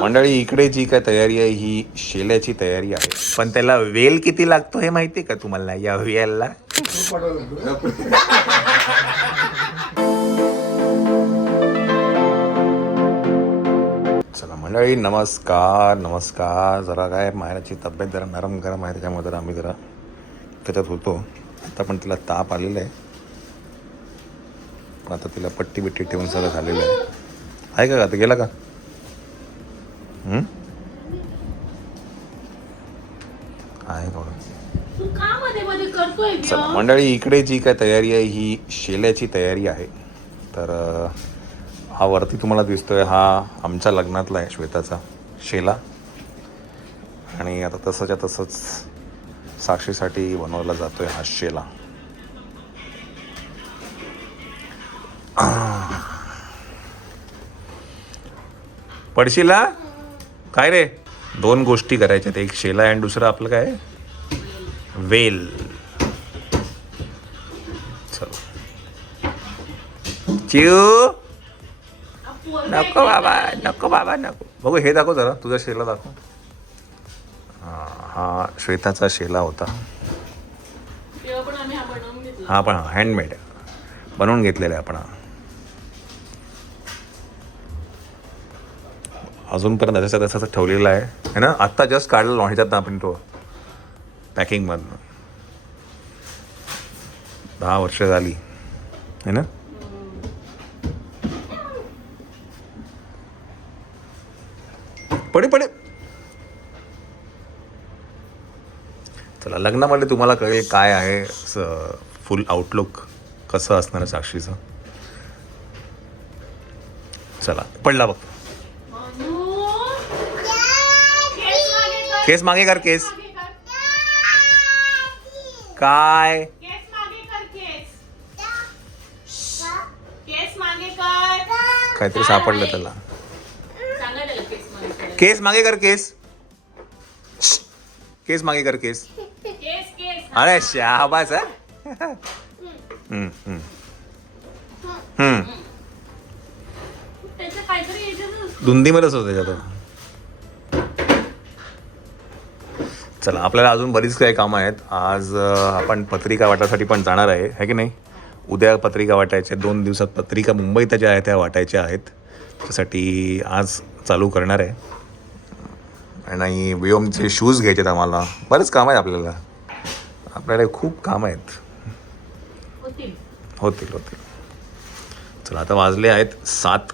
मंडळी इकडे जी काय तयारी आहे ही शेल्याची तयारी आहे, पण त्याला वेल किती लागतो हे माहिती का तुम्हाला? या वेलला चला मंडळी, नमस्कार नमस्कार. जरा काय मायराची तब्येत जरा नरम गरम आहे, त्याच्यामुळे जरा आम्ही जरा त्याच्यात होतो. आता पण तिला ताप आलेला आहे, पण आता तिला पट्टी बिट्टी ठेवून सगळं झालेलं आहे का? आता गेला का? आहे बघा. चला मंडळी, इकडे जी काय तयारी आहे ही शेल्याची तयारी आहे. तर हा वरती तुम्हाला दिसतोय हा आमच्या लग्नातला आहे, श्वेताचा शेला. आणि आता तसंच्या तसंच साक्षीसाठी बनवला जातोय हा शेला. पडशीला काय रे? दोन गोष्टी करायच्यात, एक शेला आणि दुसरं आपलं काय वेल. चल चिऊ. नको बाबा, नको बाबा, नको. बघू हे दाखव जरा, तुझा शेला दाखव. हा श्वेताचा शेला होता. हा पण हँडमेड बनवून घेतलेला आहे आपण. अजूनपर्यंत तसं तसंच ठेवलेला आहे ना. आत्ता जस्ट काढलं ह्याच्यात ना आपण तो पॅकिंगमधनं. 10 वर्ष झाली है ना. पडे पडे. चला, लग्नामध्ये तुम्हाला कळेल काय आहे फुल आउटलुक कसं असणार आहे साक्षीचं. चला, पडला बघ. केस मागे कर, केस काय काहीतरी सापडलं त्याला. केस मागे कर, केस केस मागे कर, केस. अरे शाबास. धुंदीमध्येच होतं त्याच्यात. चला, आपल्याला अजून बरीच काही कामं आहेत. आज आपण पत्रिका वाटायसाठी पण जाणार आहे की नाही. उद्या पत्रिका वाटायच्या, 2 दिवसात पत्रिका मुंबईत ज्या आहेत त्या वाटायच्या आहेत. त्यासाठी आज चालू करणार आहे. आणि व्योमचे शूज घ्यायचे आहेत आम्हाला. बरेच काम आहे आपल्याला खूप कामं आहेत. होतील. चला, आता वाजले आहेत 7.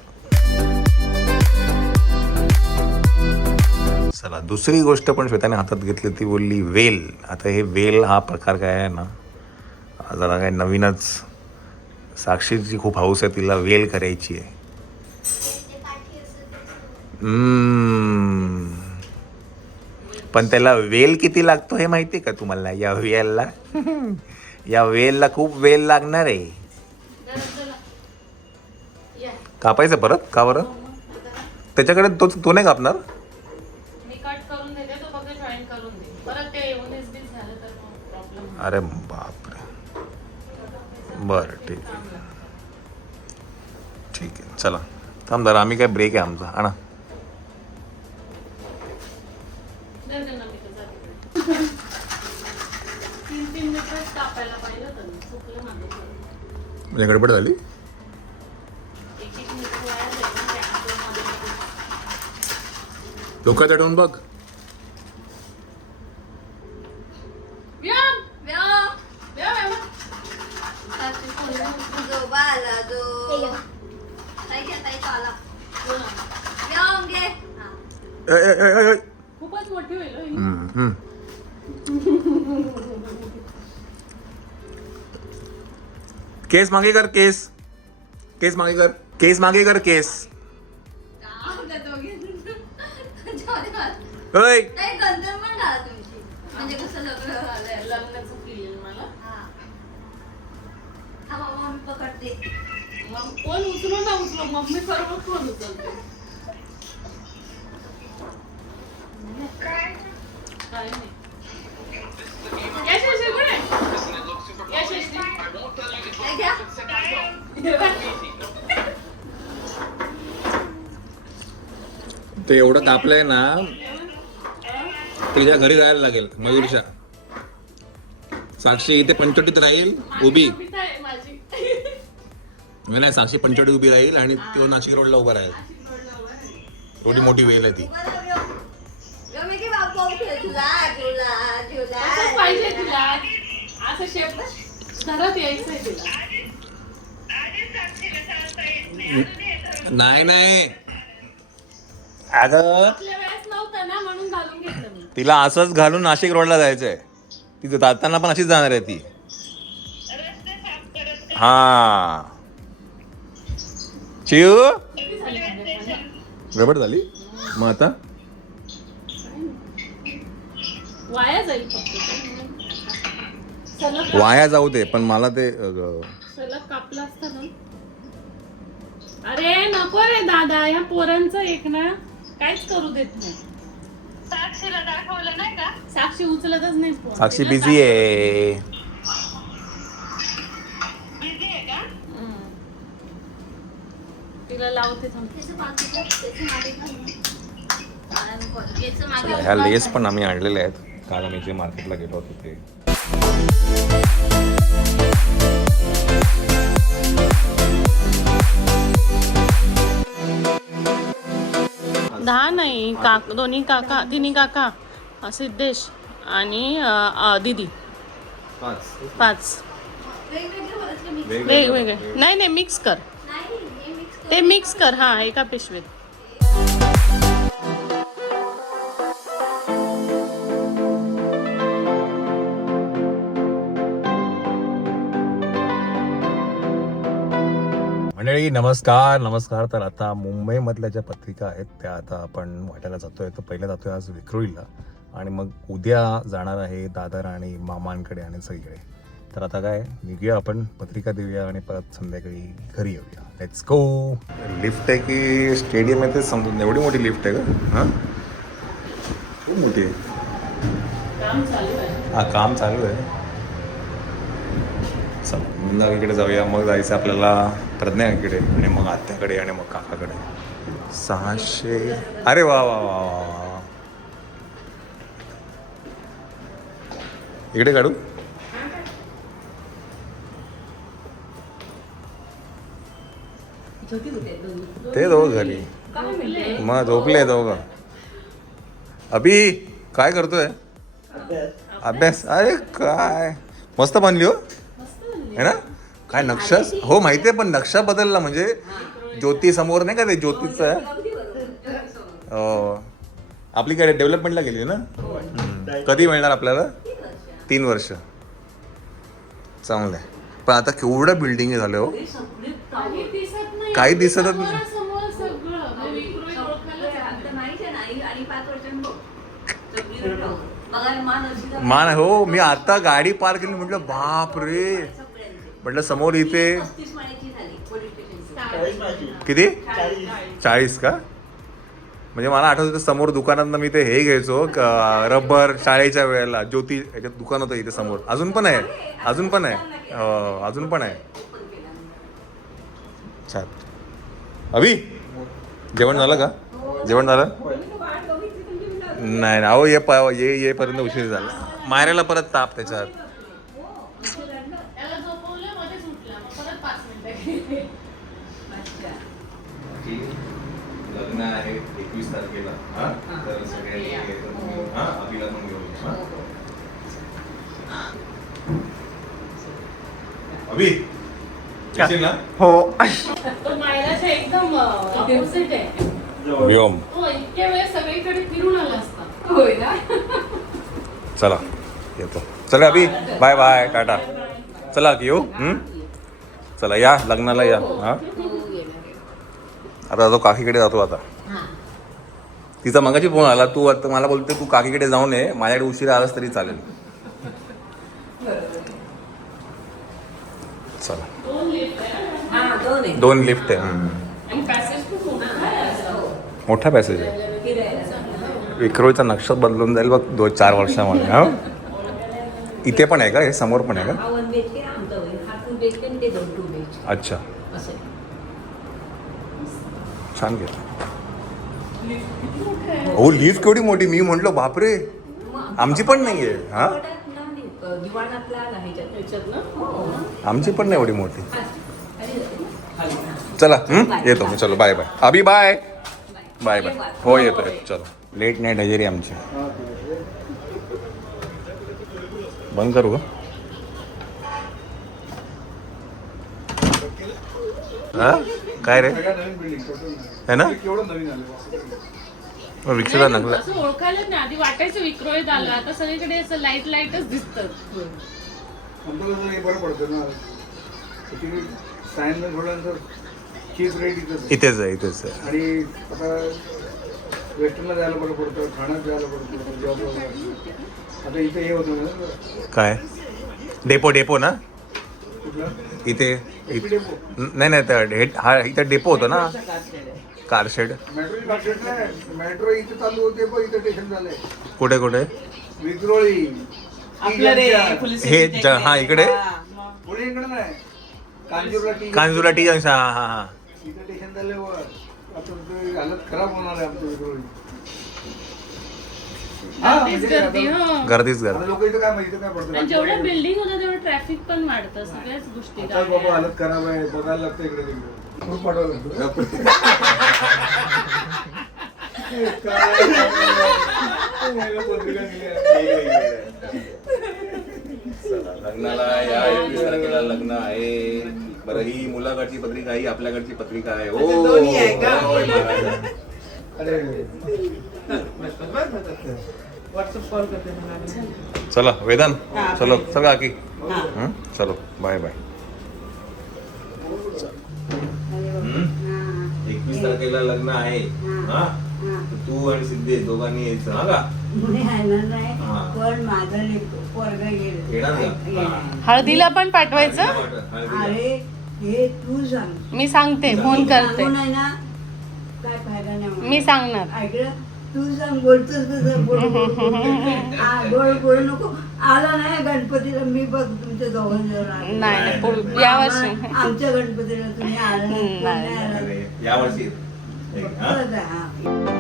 चला, दुसरी गोष्ट पण श्वेताने हातात घेतली, ती बोलली वेल. आता हे वेल हा प्रकार काय आहे ना, जरा काय नवीनच. साक्षीची खूप हौस आहे, तिला वेल करायची आहे. पण त्याला वेल किती लागतो हे माहिती का तुम्हाला? या वेलला या वेलला खूप वेल लागणार आहे. कापायचं परत का बरं? त्याच्याकडे तो नाही कापणार. अरे बापरे. बरं, ठीक आहे. चला थांब जरा, आम्ही काय ब्रेक आहे आमचा. आणा. म्हणजे गडबड झाली. डोक्यात अडवून बघ. खूपच मोठी होईल. केस मागे कर, केस मागे कर, केस मागे कर, केस. कोण उचलो ना उचलो, मम्मी सर्व कोण उचलते. काय नाही. ते एवढं कापलंय ना तिच्या घरी जायला लागेल मयूरच्या. साक्षी इथे पंचवटीत राहील उभी. पिता आहे माझी. नाही साक्षी पंचवटीत उभी राहील आणि तो नाशिक रोडला उभा राहील. एवढी मोठी वेल आहे ती. असंच पाहिजे तिला. असं शेप घरात यायचंय तिला. नाही अगं आपल्या वेळेस नव्हतं ना म्हणून घालून घेतलं मी. तिला असंच घालून नाशिक रोडला जायचंय. ती जाताना पण अशीच जाणार आहे ती. हा चिव किती झाली म्हणजे? गडबड झाली मग आता वाया जाईल फक्त. सलग वाया जाऊ दे पण मला ते सलग कापला असता ना. अरे नको रे दादा, ह्या पोरांचं एक ना काहीच करू देत नाही. साक्षीला दाखवलं नाही का? साक्षी उचलतच नाही फोन. साक्षी बिझी आहे. तिला लावते थांब. चला, ह्या लेस पण आम्ही आणलेल्या आहेत. काल आम्ही जे मार्केटला गेलो होतो ते. दहा नाही दोन्ही काका, तिन्ही काका, सिद्धेश आणि दीदी 5 वेगवेगळे. नाही मिक्स कर. ते मिक्स कर. हा एका पिशवीत. मंडळी नमस्कार. तर आता मुंबईमधल्या ज्या पत्रिका आहेत त्या आता आपण वाटायला जातोय. तर पहिल्या जातोय आज विक्रोळीला आणि मग उद्या जाणार आहे दादर आणि मामांकडे आणि सगळीकडे. तर आता काय निघूया आपण, पत्रिका देऊया आणि परत संध्याकाळी घरी येऊया. Let's go. लिफ्ट आहे की स्टेडियम आहे ते समजून. एवढी मोठी लिफ्ट आहे का? हां खूप मोठी आहे. काम चालू आहे. हा काम चालू आहे. चला इकडे जाऊया. मग जायचं आपल्याला प्रज्ञाकडे आणि मग आत्याकडे आणि मग काकाकडे. 600. अरे वा वा वा वा. इकडे काढू. ते दोघं घरी मग झोपले दोघं. अभि काय करतोय? अभ्यास. अरे काय मस्त बनली हो है ना. काय नक्षा. हो माहिती आहे पण नक्षा बदलला म्हणजे ज्योती समोर नाही का ते ज्योतीचं. आपली काय डेव्हलपमेंटला गेली ना. कधी मिळणार आपल्याला? 3 वर्ष. चांगलं आहे. पण आता केवढं बिल्डिंग झालं हो. काही दिसतच नाही. मान हो. मी आता गाडी पार्क केली म्हटलं बाप रे. म्हटलं समोर इथे किती 40 का. म्हणजे मला आठवत होतं समोर दुकानात मी ते हे घ्यायचो रबर शाळेच्या वेळेला. ज्योती याच्यात दुकान होतं इथे समोर. अजून पण आहे. अजून पण आहे. छान. अभि जेवण झालं का? जेवण झालं नाही. अहो येईपर्यंत उशीर झाला. मायराला परत ताप त्याच्यात. लग्न आहे 21 तारखेला. तर सगळ्यांनी अभिला पण घेऊन. अभि येशील ना? हो. एकदम ऑपोजिट आहे. व्योम. हो इतक्या वेळेस सगळीकडे फिरून आला असता. होय ना. चला येतो. चला अभि बाय बाय टाटा. चला की येऊ. चला या लग्नाला या. हा आता जातो काकीकडे जातो. आता तिचा मगाशी फोन आला. तू आता मला बोलते तू काकीकडे जाऊन ये. माझ्याकडे उशिरा आलास तरी चालेल. चला 2 लिफ्ट आहे. मोठा पॅसेज आहे. विक्रोळीचा नक्षा बदलून जाईल बघ 2-4 वर्षामध्ये. हा इथे पण आहे का? हे समोर पण आहे का? अच्छा छान घेतलं. हो लिफ्ट केवढी मोठी, मी म्हंटल बापरे आमची पण नाहीये. हा दिवाणातला आला ह्याच्यात ना आमची पण नाही एवढी मोठी. चला येतो मी, चलो बाय बाय अभि, बाय बाय बाय. हो येतो चलो. लेट नाईट हजेरी आमची. बंद करू का? हा काय रे है ना रिक्षाला नकला. असं ओळखायलाच नाही, आधी वाटायचं विक्रोळीत आलं, आता सगळीकडे असं लाईट लाईटच दिसतं. बरं पडतं ना सायन्सला थोडं चीप रेट इथेच आहे इथेच आहे. आणि आता वेस्टर्नला जायला बरं पडतं, ठाण्यात जायला बरं पडतं जॉबला. आता इथे हे होतं ना काय डेपो डेपो ना कुठलं इथे डेपो नाही नाही हा इथं डेपो होतो ना कारशेड. मेट्रोची कारशेड नाही, मेट्रो इथे चालू होते पण इथं स्टेशन झालंय कुठे कुठे विक्रोळी आपलं रे हे हा इकडे पुढे इकडे नाही कांजूरला कांजुला टी जंक्शन. हा हा हा इथं स्टेशन झाल्यावर आता ते हालत खराब होणार आहे आमचं विक्रोळी. गर्दीच गर्दी. हो गर्दीच गर्दी. लोक इथं काय माहिती काय पडतं आणि जेवढं बिल्डिंग होतं तेवढं ट्रॅफिक पण वाढतं, सगळ्याच गोष्टी. आता बाबा हालत खराब आहे, बघायला लागतं इकडे तिकडे. खूप पाठवलं लग्नाला या 21 तारखेला लग्न आहे. बरं ही मुलाकडची पत्रिका ही आपल्याकडची पत्रिका आहे. दोन्ही आहे का? अरे व्हॉट्सअप कॉल करते मला. चला वेदांत हा, चलो बाय. चल काकी. हा. चलो बाय बाय. 21 तारखेला लग्न आहे. हा तू आणि सिद्धेश दोघांनी यायचं हा का? हा. पण माझं पोरगा येणार का? हा. हळदीला पण पाठवायचं. हळदीला. अरे हे तू सांग. मी सांगते, फोन करते, सांगून आहे ना काय फायदा नाही मला. मी सांगणार. ऐकलं तू सांग, बोलतोस तसं बोल बोलू नको. आला नाही गणपतीला मी बघ तुमच्या दोघांजवळ नाही नाही, या वर्षी आमच्या गणपतीला तुम्ही आला नाही, कोण नाही आला. या वर्षी बघ, हा.